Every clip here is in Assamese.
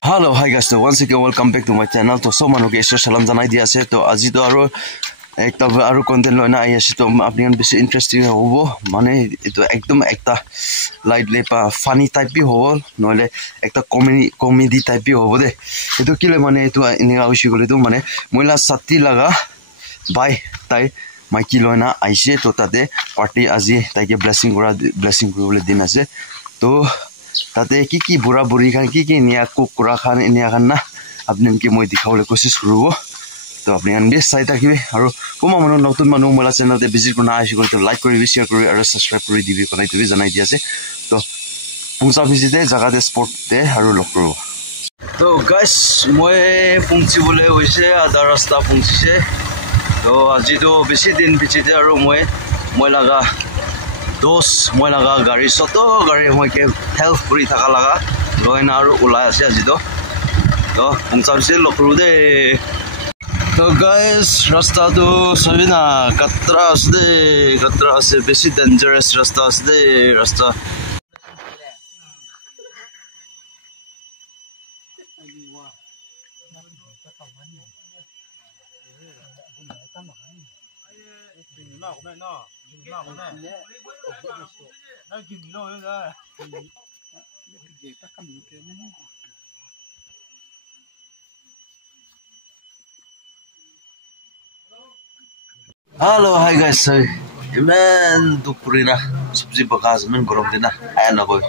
Hello, hi guys. So once again, welcome back to my channel. To so manu ke salam janai dia ase. To aji to aro ekta aro content loina ai ase. To apni kan besi interesting hobo. Mane eto ekdom ekta light lepa funny type bi hobo. Noile ekta comedy type bi hobo de. Eto kile mane eto ininga ushi gole to mane moila sati laga bye tai maiki loina aise to tate party aji taike blessing gole din ase. To tate ki bura buri khan ki niya kukura khan inia khan na apni ke moi dikhawle kosis kurubo to apni an be sai takibe aru koma manu notun manu mola channel te visit kurna aisi kore to like kori share kori aru subscribe kori dibi konai to janai dia ase to pungsa visit te jaga te sport te aru lok kurubo to guys moi pungchi bole hoise adha rasta pungchi se to aji to beshi din bichite aru moi laga dos moi laga gari soto gari moi ke help kuri thaka laga loina aru ulai ase aji to pungsa se lokru de to guys rasta to sabina katra ase beshi dangerous rasta ase rasta Hello, hi guys. Man, dupurina sabji bakas men gorom dena aya na koi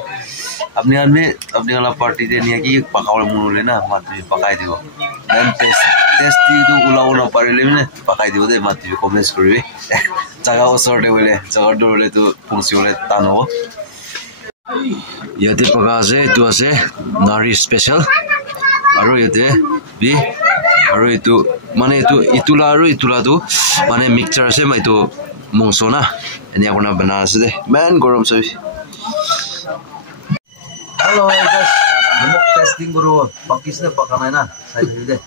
apni ala party de niya ki pakawle munu le na mati pakai dibo then tasty du ula parile ne pakai dibo de mati comments koribe jaga osor de bole jaga dole tu pungsi ole tano yate pakase tu ase nari special aru yate bi aru itu mane itula tu mane mixture ase mai tu mongso na enia kona bana ase de man gorom sabi hello guys demok testing guru pakis na pakana na sai de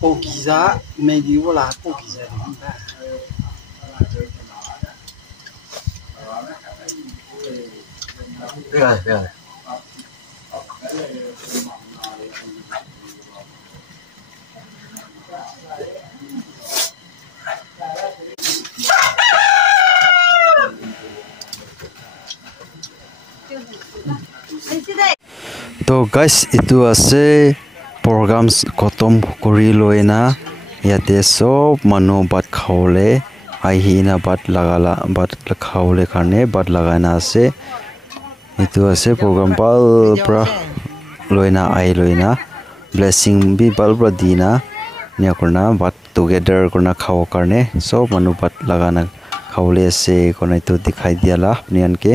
Pokiza medi wala pokiza ba yeah. To guys itu ase programs khotom kori loina yate sob manu bat khawle aihina bat khawle karne bat lagaina ase itu ase program bal pra loina ai loina blessing bi bal pra dina nia korna bat together korna khaw karne sob manu bat lagana khawle ase konai to dikhai diala nian ke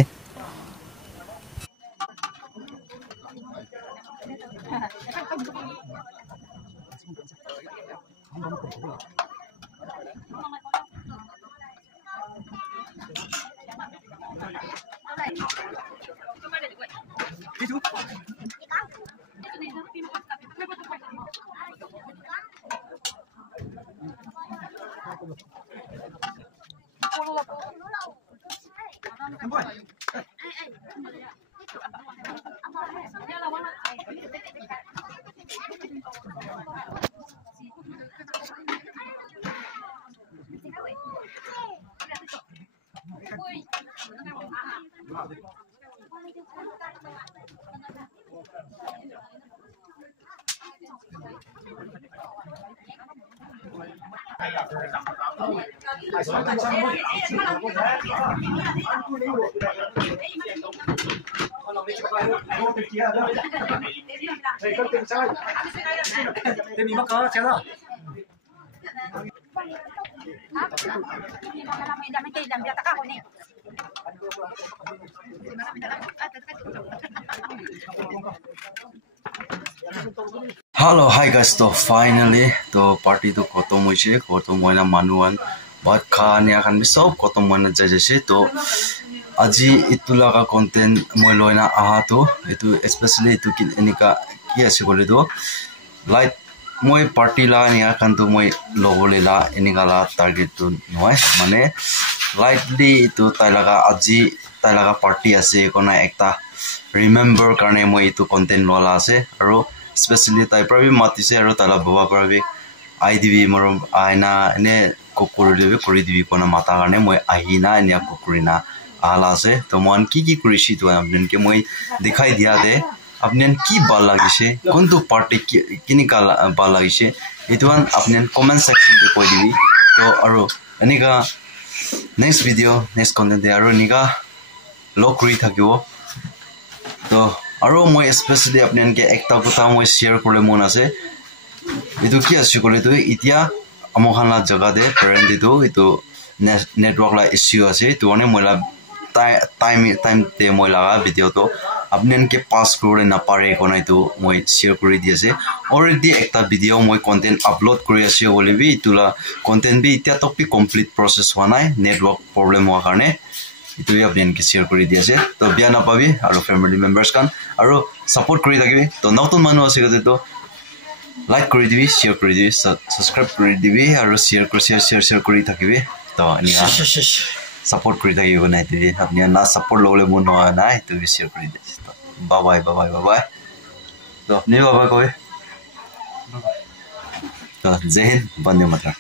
Hello, hi guys. So finally, the party to khotom hoise, khotom hoina manuan bhat khania khan bi sob khotom hoina jaise to aji itulaga content moi loina aha to itu especially itu enika ki ase kole do light মই পাৰ্টি লা নিয়া কান্তু মই লগলে লা এনিগালা টাৰ্গেট তো নহয় মানে লাইটলি তো তাইলাগা আজি তাইলাগা পাৰ্টি আছে কোনা একটা ৰিমেম্বৰ কাৰণে মই ইটো কন্টেন্ট ললা আছে আৰু স্পেশালি তাই প্ৰবি মাতিছে আৰু তালা বাবা প্ৰবি আই দিবি মৰম আইনা এনে কৰি দিবি কোনা মাতা কাৰণে মই আহিনা এনে কুকুৰিনা আলা আছে তো মন কি কৰিছি তো আপোনানকে মই দেখাই দিয়া দে আপনার কি ভাল লাগিছে কোনটো পার্টি কিনি ভাল লাগিছে এটান আপনার কমেন্ট সেকশনে কই দিবি তো আৰু এনেকা নেক্সট ভিডিও নেক্সট কন্টেন্ট আৰু এনেকা লগ কৰি থাকিব তো আৰু মই স্পেশালি আপোনানকে একটা কথা মই শেয়াৰ কৰিলে মন আছে এটো কি আছে কলে তো এতিয়া আমখানা জায়গা দে কারেন্ট এটো নেটওয়ার্ক লা ইস্যু আছে তো মানে মইলা টাইম তে মই লাগা ভিডিও তো আপনানকে পাস করে না পারে কোন তো মই শেয়ার করে দিয়েছে অলরেডি একটা ভিডিও মই কন্টেন্ট আপলোড করে আছে বলিবি ইতুলা কন্টেন্ট বি ইতিয়া টপিক কমপ্লিট প্রসেস হওয়া নাই নেটওয়ার্ক প্রবলেম হওয়ার কারণে ইতুই আপনানকে শেয়ার করে দিয়েছে তো বিয়া না পাবি আর ফ্যামিলি মেম্বার্স কান আর সাপোর্ট করে থাকিবি তো নতুন মানুষ আছে গতে তো লাইক করে দিবি শেয়ার করে দিবি সাবস্ক্রাইব করে দিবি আর শেয়ার করে থাকিবি তো নিয়া সাপোর্ট করে থাকিব নাই দিবি আপনি না সাপোর্ট ললে মন হয় নাই তো শেয়ার করে দিবি बाय बाय तो अपने बाबा को तो जय हिंद वंदे मातरम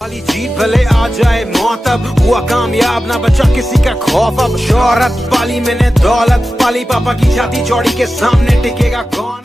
वाली जीत भले आ जाए मौत अब हुआ कामयाब ना बचा किसी का खौफ अब शोहरत पाली मैंने दौलत पाली पापा की छाती चौड़ी के सामने टिकेगा कौन